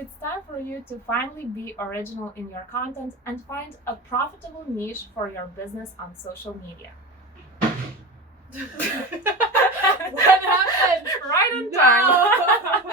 It's time for you to finally be original in your content and find a profitable niche for your business on social media. What happened? Right on time.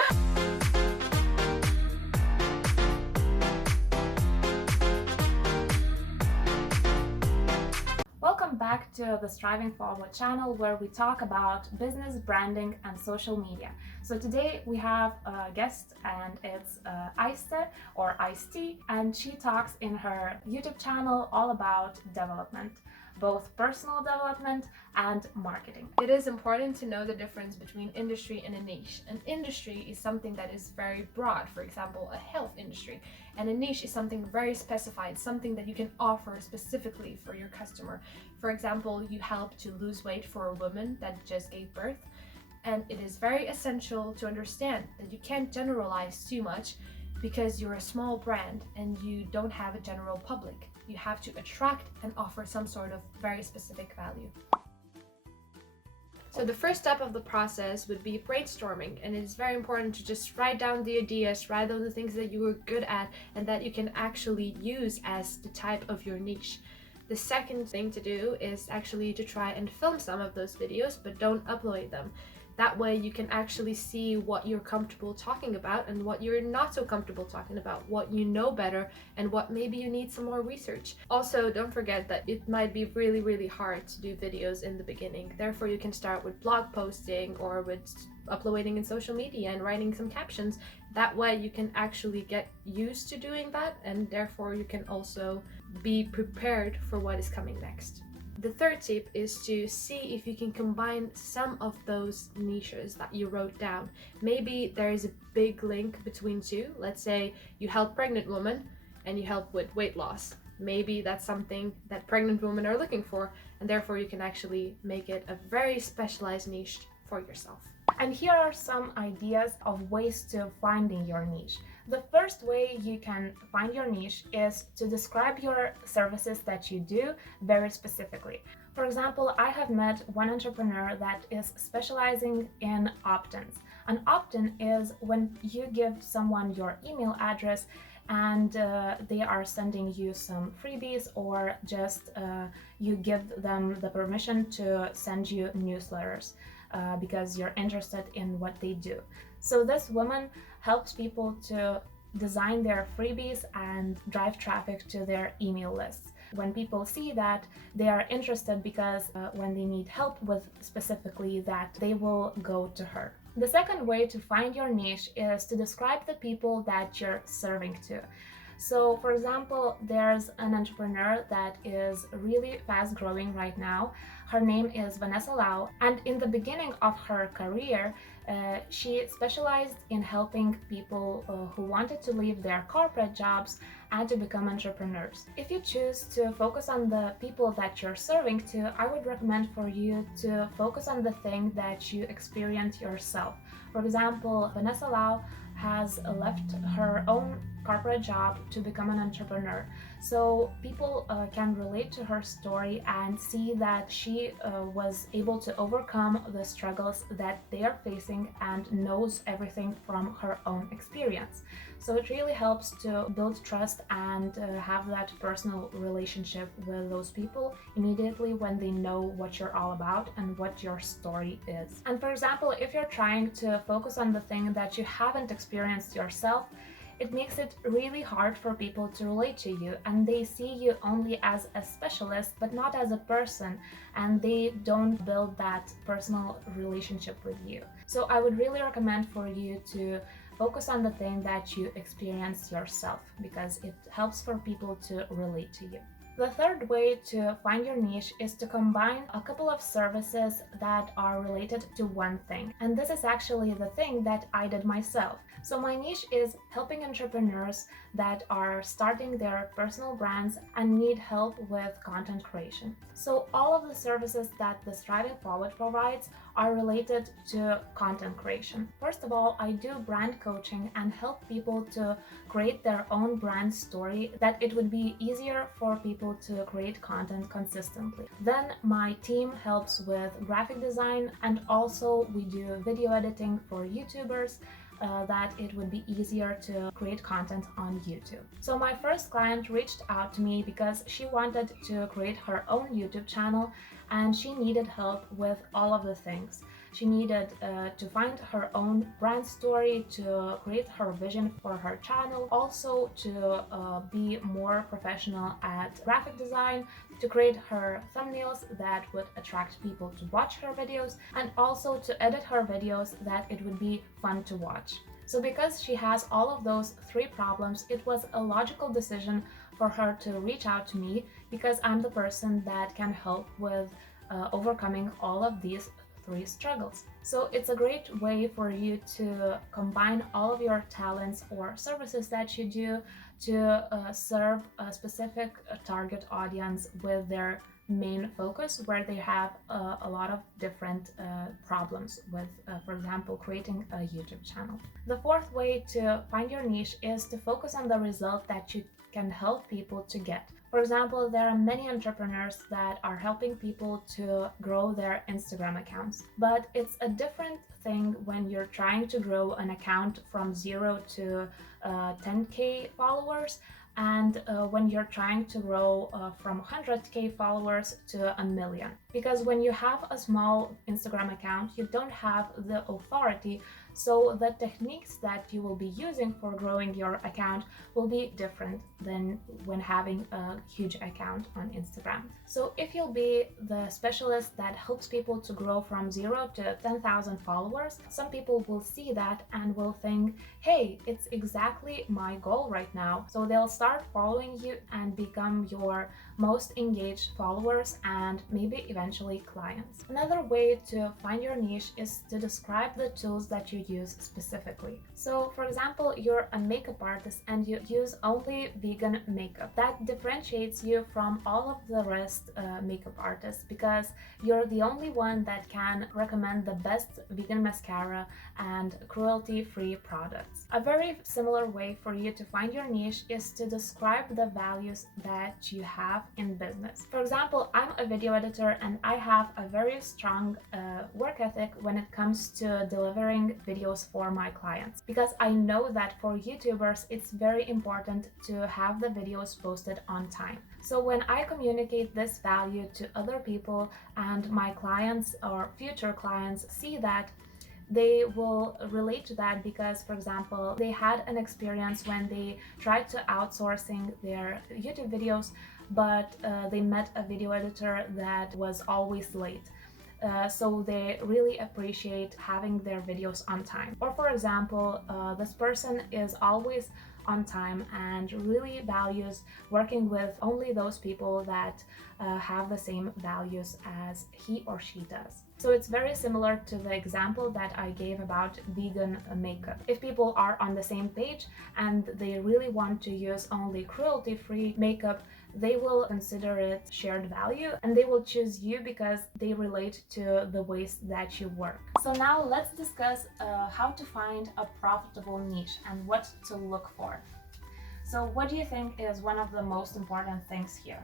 Welcome back to the Striving Forward channel, where we talk about business, branding, and social media. So today we have a guest, and it's Icetea or Icetea, and she talks in her YouTube channel all about development, both personal development and marketing. It is important to know the difference between industry and a niche. An industry is something that is very broad, for example, a health industry, and a niche is something very specified, something that you can offer specifically for your customer. For example, you help to lose weight for a woman that just gave birth, and it is very essential to understand that you can't generalize too much because you're a small brand and you don't have a general public. You have to attract and offer some sort of very specific value. So the first step of the process would be brainstorming, and it is very important to just write down the ideas, write down the things that you are good at and that you can actually use as the type of your niche. The second thing to do is actually to try and film some of those videos, but don't upload them. That way you can actually see what you're comfortable talking about and what you're not so comfortable talking about, what you know better and what maybe you need some more research. Also, don't forget that it might be really hard to do videos in the beginning. Therefore, you can start with blog posting or with uploading in social media and writing some captions. That way you can actually get used to doing that, and therefore you can also be prepared for what is coming next. The third tip is to see if you can combine some of those niches that you wrote down. Maybe there is a big link between two. Let's say you help pregnant women and you help with weight loss. Maybe that's something that pregnant women are looking for, and therefore you can actually make it a very specialized niche for yourself. And here are some ideas of ways to finding your niche. The first way you can find your niche is to describe your services that you do very specifically. For example, I have met one entrepreneur that is specializing in opt-ins. An opt-in is when you give someone your email address and they are sending you some freebies, or just you give them the permission to send you newsletters because you're interested in what they do. So this woman helps people to design their freebies and drive traffic to their email lists. When people see that, they are interested because when they need help with specifically that, they will go to her. The second way to find your niche is to describe the people that you're serving to. So for example, there's an entrepreneur that is really fast growing right now. Her name is Vanessa Lau, and in the beginning of her career, she specialized in helping people who wanted to leave their corporate jobs and to become entrepreneurs. If you choose to focus on the people that you're serving to, I would recommend for you to focus on the thing that you experience yourself. For example, Vanessa Lau has left her own corporate job to become an entrepreneur. So people can relate to her story and see that she was able to overcome the struggles that they are facing and knows everything from her own experience. So it really helps to build trust and have that personal relationship with those people immediately when they know what you're all about and what your story is. And for example, if you're trying to focus on the thing that you haven't experienced yourself, it makes it really hard for people to relate to you, and they see you only as a specialist but not as a person, and they don't build that personal relationship with you. So I would really recommend for you to focus on the thing that you experience yourself, because it helps for people to relate to you. The third way to find your niche is to combine a couple of services that are related to one thing. And this is actually the thing that I did myself. So my niche is helping entrepreneurs that are starting their personal brands and need help with content creation. So all of the services that the Striving Forward provides are related to content creation. First of all, I do brand coaching and help people to create their own brand story, that it would be easier for people to create content consistently. Then my team helps with graphic design, and also we do video editing for YouTubers that it would be easier to create content on YouTube. So my first client reached out to me because she wanted to create her own YouTube channel and she needed help with all of the things. She needed to find her own brand story, to create her vision for her channel, also to be more professional at graphic design, to create her thumbnails that would attract people to watch her videos, and also to edit her videos that it would be fun to watch. So because she has all of those three problems, it was a logical decision for her to reach out to me because I'm the person that can help with overcoming all of these three struggles. So it's a great way for you to combine all of your talents or services that you do to serve a specific target audience with their main focus, where they have a lot of different problems with, for example, creating a YouTube channel. The fourth way to find your niche is to focus on the result that you can help people to get. For example, there are many entrepreneurs that are helping people to grow their Instagram accounts, but it's a different thing when you're trying to grow an account from 0 to 10k followers, and when you're trying to grow from 100k followers to a million. Because when you have a small Instagram account, you don't have the authority, so the techniques that you will be using for growing your account will be different than when having a huge account on Instagram. So if you'll be the specialist that helps people to grow from 0 to 10,000 followers, some people will see that and will think, hey, it's exactly my goal right now. So they'll start following you and become your most engaged followers and maybe eventually clients. Another way to find your niche is to describe the tools that you use specifically. So for example, you're a makeup artist and you use only vegan makeup. That differentiates you from all of the rest makeup artists because you're the only one that can recommend the best vegan mascara and cruelty-free products. A very similar way for you to find your niche is to describe the values that you have in business. For example, I'm a video editor and I have a very strong work ethic when it comes to delivering videos for my clients, because I know that for YouTubers it's very important to have the videos posted on time. So when I communicate this value to other people and my clients or future clients see that, they will relate to that because, for example, they had an experience when they tried to outsourcing their YouTube videos, but they met a video editor that was always late. So they really appreciate having their videos on time. Or for example, this person is always on time and really values working with only those people that have the same values as he or she does. So it's very similar to the example that I gave about vegan makeup. If people are on the same page and they really want to use only cruelty-free makeup, they will consider it shared value and they will choose you because they relate to the ways that you work. So now let's discuss how to find a profitable niche and what to look for. So what do you think is one of the most important things here?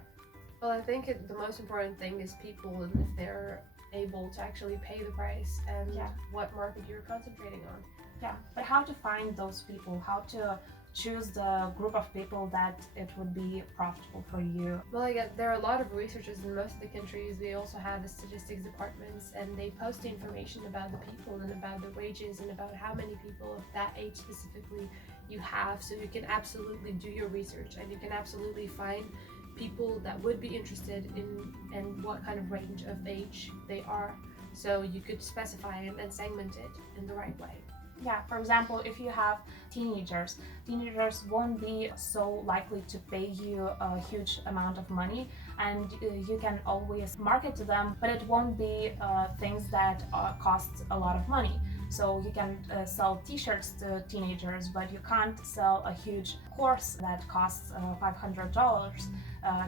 Well, I think the most important thing is people, and if they're able to actually pay the price, and what market you're concentrating on. Yeah, but how to find those people? How to choose the group of people that it would be profitable for you? Well, there are a lot of researchers in most of the countries. We also have the statistics departments, and they post information about the people and about the wages and about how many people of that age specifically you have. So you can absolutely do your research and you can absolutely find people that would be interested in and what kind of range of age they are. So you could specify it and segment it in the right way. Yeah, for example, if you have teenagers won't be so likely to pay you a huge amount of money, and you can always market to them, but it won't be things that cost a lot of money. So you can sell t-shirts to teenagers, but you can't sell a huge course that costs $500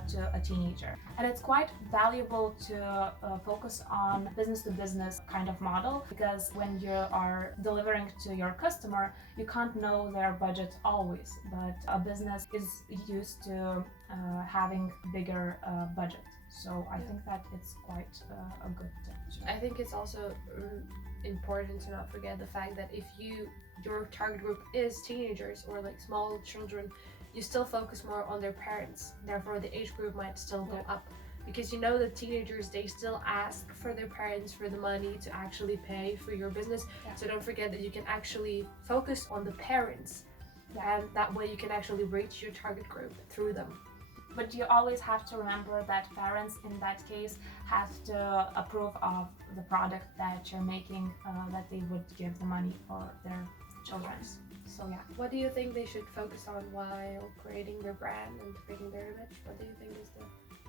to a teenager. And it's quite valuable to focus on business-to-business kind of model, because when you are delivering to your customer, you can't know their budget always, but a business is used to having bigger budget. So I think that it's quite a good tip. I think it's also important to not forget the fact that if your target group is teenagers or like small children, you still focus more on their parents. Therefore, the age group might still go up, because you know that teenagers, they still ask for their parents for the money to actually pay for your business. So don't forget that you can actually focus on the parents, and that way you can actually reach your target group through them. But you always have to remember that parents in that case have to approve of the product that you're making, that they would give the money for their children. So yeah. What do you think they should focus on while creating their brand and creating their image? What do you think is the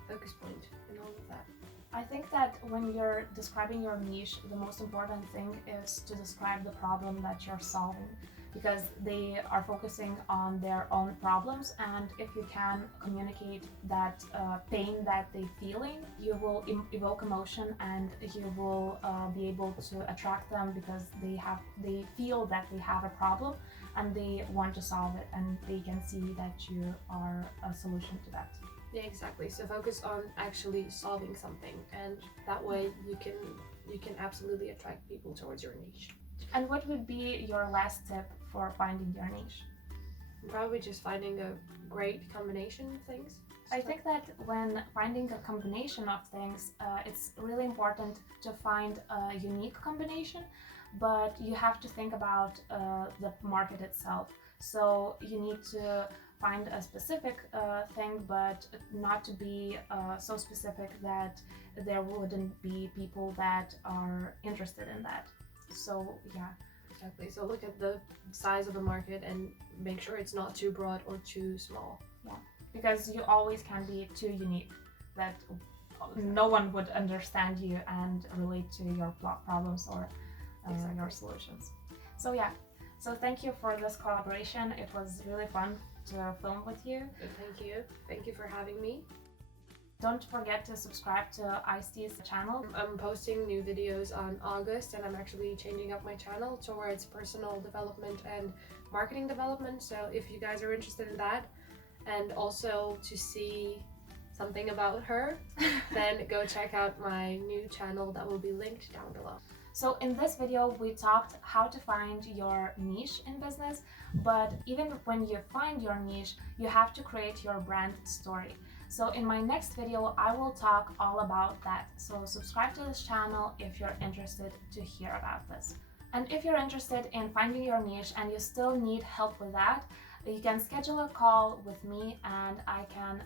focus point in all of that? I think that when you're describing your niche, the most important thing is to describe the problem that you're solving, because they are focusing on their own problems, and if you can communicate that pain that they're feeling, you will evoke emotion, and you will be able to attract them, because they feel that they have a problem and they want to solve it, and they can see that you are a solution to that. Yeah, exactly. So focus on actually solving something, and that way you can absolutely attract people towards your niche. And what would be your last tip for finding your niche? Probably just finding a great combination of things. I think that when finding a combination of things, it's really important to find a unique combination, but you have to think about the market itself. So you need to find a specific thing, but not to be so specific that there wouldn't be people that are interested in that. So yeah. Exactly. So look at the size of the market and make sure it's not too broad or too small. Yeah, because you always can be too unique that no one would understand you and relate to your problems or your solutions. So yeah, so thank you for this collaboration. It was really fun to film with you. Thank you. Thank you for having me. Don't forget to subscribe to Icestea's channel. I'm posting new videos on August, and I'm actually changing up my channel towards personal development and marketing development. So if you guys are interested in that, and also to see something about her, then go check out my new channel that will be linked down below. So in this video, we talked how to find your niche in business, but even when you find your niche, you have to create your brand story. So in my next video, I will talk all about that. So subscribe to this channel if you're interested to hear about this. And if you're interested in finding your niche and you still need help with that, you can schedule a call with me, and I can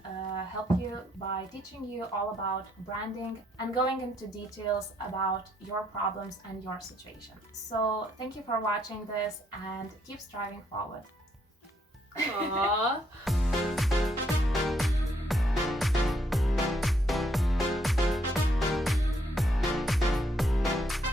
help you by teaching you all about branding and going into details about your problems and your situation. So thank you for watching this, and keep striving forward. Aww.